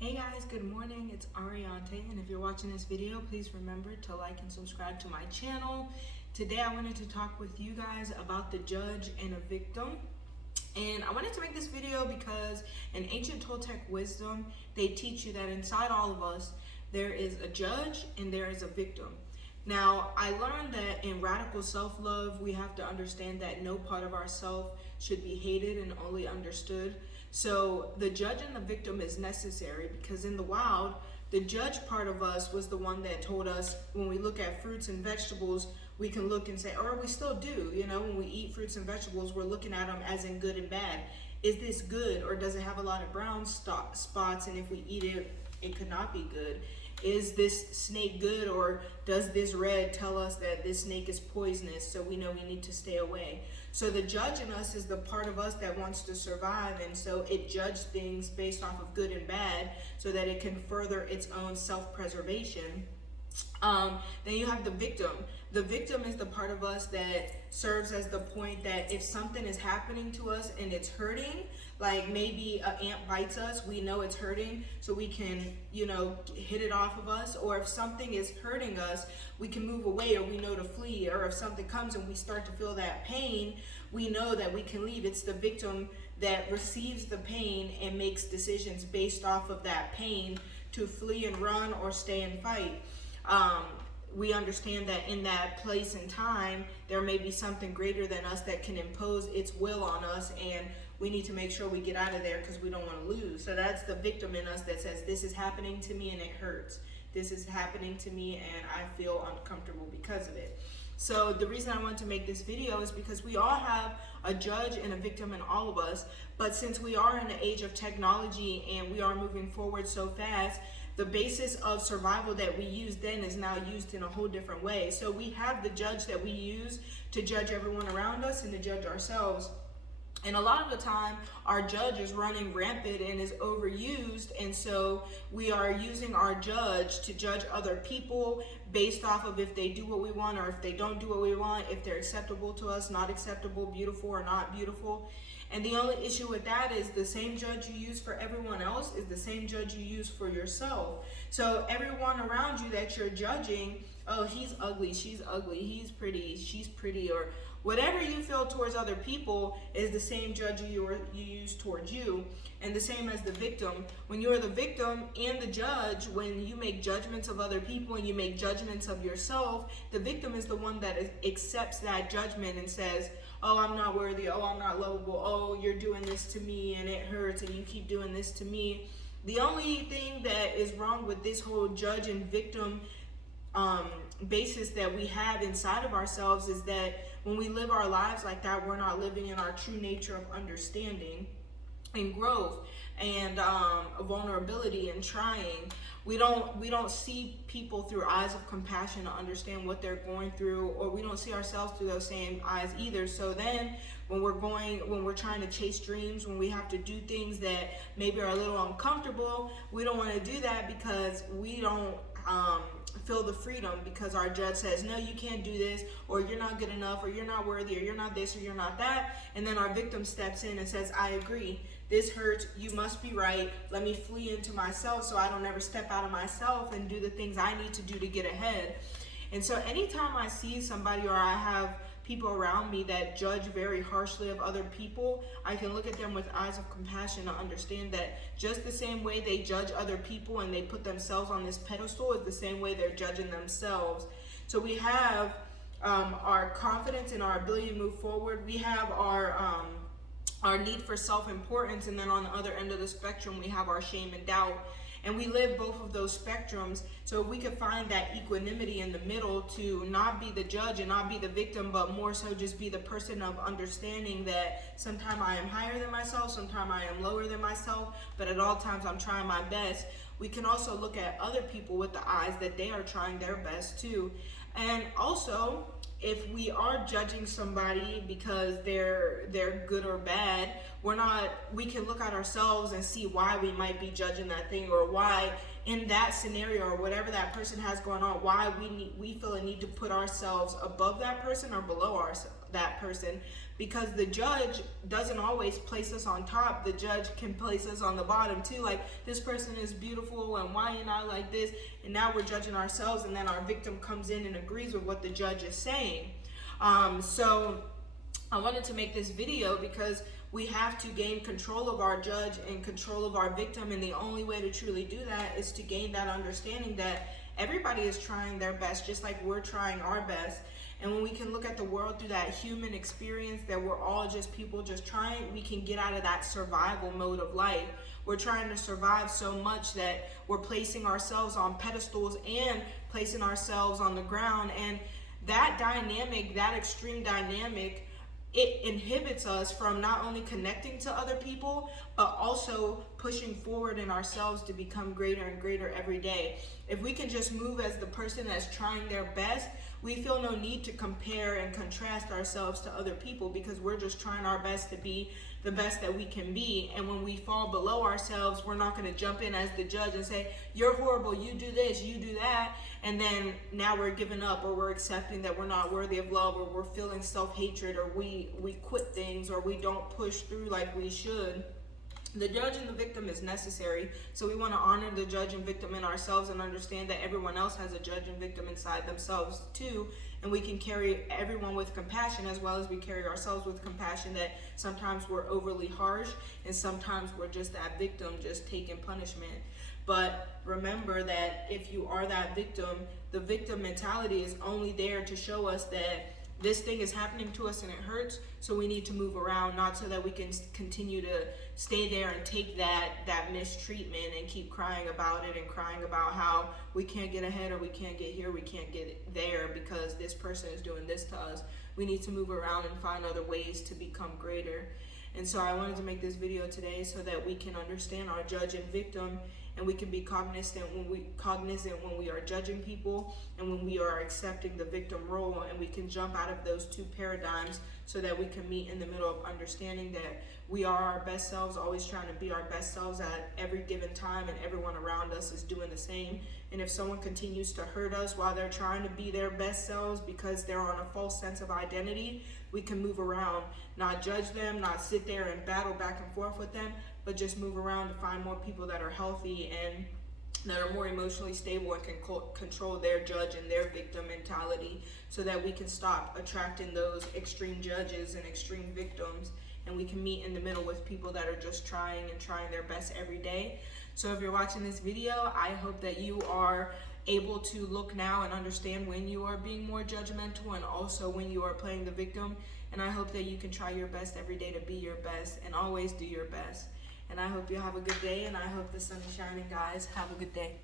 Hey guys, good morning. It's Ariante, and if you're watching this video, please remember to like and subscribe to my channel. Today I wanted to talk with you guys about the judge and a victim. And I wanted to make this video because in ancient Toltec wisdom, they teach you that inside all of us, there is a judge and there is a victim. Now, I learned that in radical self-love, we have to understand that no part of ourself should be hated and only understood. So the judge and the victim is necessary because in the wild, the judge part of us was the one that told us when we look at fruits and vegetables, we can look and say, or we still do, when we eat fruits and vegetables, we're looking at them as in good and bad. Is this good, or does it have a lot of brown spots, and if we eat it, it could not be good? Is this snake good, or does this red tell us that this snake is poisonous, so we know we need to stay away? So the judge in us is the part of us that wants to survive, and so it judges things based off of good and bad so that it can further its own self-preservation. Then you have the victim. The victim is the part of us that serves as the point that if something is happening to us and it's hurting, like maybe an ant bites us, we know it's hurting, so we can, hit it off of us. Or if something is hurting us, we can move away, or we know to flee. Or if something comes and we start to feel that pain, we know that we can leave. It's the victim that receives the pain and makes decisions based off of that pain to flee and run or stay and fight. We understand that in that place and time, there may be something greater than us that can impose its will on us, and we need to make sure we get out of there because we don't want to lose. So that's the victim in us that says, this is happening to me and it hurts. This is happening to me and I feel uncomfortable because of it. So the reason I want to make this video is because we all have a judge and a victim in all of us, but since we are in the age of technology and we are moving forward so fast, the basis of survival that we used then is now used in a whole different way. So we have the judge that we use to judge everyone around us and to judge ourselves. And a lot of the time, our judge is running rampant and is overused, and so we are using our judge to judge other people based off of if they do what we want or if they don't do what we want, if they're acceptable to us, not acceptable, beautiful or not beautiful. And the only issue with that is the same judge you use for everyone else is the same judge you use for yourself. So everyone around you that you're judging, oh, he's ugly, she's ugly, he's pretty, she's pretty, or whatever you feel towards other people is the same judge you use towards you. And the same as the victim. When you're the victim and the judge, when you make judgments of other people and you make judgments of yourself, the victim is the one that accepts that judgment and says, oh, I'm not worthy, oh, I'm not lovable, oh, you're doing this to me and it hurts and you keep doing this to me. The only thing that is wrong with this whole judge and victim basis that we have inside of ourselves is that when we live our lives like that, we're not living in our true nature of understanding and growth and vulnerability and trying. We don't see people through eyes of compassion to understand what they're going through, or we don't see ourselves through those same eyes either. So then when we're trying to chase dreams, when we have to do things that maybe are a little uncomfortable, we don't want to do that because we don't feel the freedom, because our judge says, no, you can't do this, or you're not good enough, or you're not worthy, or you're not this, or you're not that. And then our victim steps in and says, I agree, this hurts, you must be right, let me flee into myself so I don't ever step out of myself and do the things I need to do to get ahead. And so anytime I see somebody, or I have people around me that judge very harshly of other people, I can look at them with eyes of compassion to understand that just the same way they judge other people and they put themselves on this pedestal is the same way they're judging themselves. So we have our confidence and our ability to move forward. We have our need for self-importance, and then on the other end of the spectrum, we have our shame and doubt. And we live both of those spectrums. So if we could find that equanimity in the middle to not be the judge and not be the victim, but more so just be the person of understanding that sometimes I am higher than myself, sometimes I am lower than myself, but at all times I'm trying my best. We can also look at other people with the eyes that they are trying their best too. And also, if we are judging somebody because they're good or bad, we can look at ourselves and see why we might be judging that thing, or why in that scenario or whatever that person has going on, why we feel a need to put ourselves above that person or below that person. Because the judge doesn't always place us on top. The judge can place us on the bottom too. Like, this person is beautiful and why ain't I like this? And now we're judging ourselves, and then our victim comes in and agrees with what the judge is saying. So I wanted to make this video because we have to gain control of our judge and control of our victim. And the only way to truly do that is to gain that understanding that everybody is trying their best, just like we're trying our best. And when we can look at the world through that human experience, that we're all just people just trying, we can get out of that survival mode of life. We're trying to survive so much that we're placing ourselves on pedestals and placing ourselves on the ground. And that dynamic, that extreme dynamic, it inhibits us from not only connecting to other people, but also pushing forward in ourselves to become greater and greater every day. If we can just move as the person that's trying their best, we feel no need to compare and contrast ourselves to other people, because we're just trying our best to be the best that we can be. And when we fall below ourselves, we're not going to jump in as the judge and say, you're horrible, you do this, you do that. And then now we're giving up, or we're accepting that we're not worthy of love, or we're feeling self-hatred, or we quit things, or we don't push through like we should. The judge and the victim is necessary. So we want to honor the judge and victim in ourselves and understand that everyone else has a judge and victim inside themselves too. And we can carry everyone with compassion, as well as we carry ourselves with compassion, that sometimes we're overly harsh and sometimes we're just that victim just taking punishment. But remember that if you are that victim, the victim mentality is only there to show us that this thing is happening to us and it hurts, so we need to move around, not so that we can continue to stay there and take that mistreatment and keep crying about it and crying about how we can't get ahead, or we can't get here, we can't get there because this person is doing this to us. We need to move around and find other ways to become greater. And so I wanted to make this video today so that we can understand our judge and victim, and we can be cognizant when we are judging people and when we are accepting the victim role, and we can jump out of those two paradigms so that we can meet in the middle of understanding that we are our best selves, always trying to be our best selves at every given time, and everyone around us is doing the same. And if someone continues to hurt us while they're trying to be their best selves because they're on a false sense of identity, we can move around, not judge them, not sit there and battle back and forth with them, but just move around to find more people that are healthy and that are more emotionally stable and can control their judge and their victim mentality, so that we can stop attracting those extreme judges and extreme victims, and we can meet in the middle with people that are just trying their best every day. So if you're watching this video, I hope that you are able to look now and understand when you are being more judgmental and also when you are playing the victim. And I hope that you can try your best every day to be your best and always do your best. And I hope you have a good day, and I hope the sun is shining, guys. Have a good day.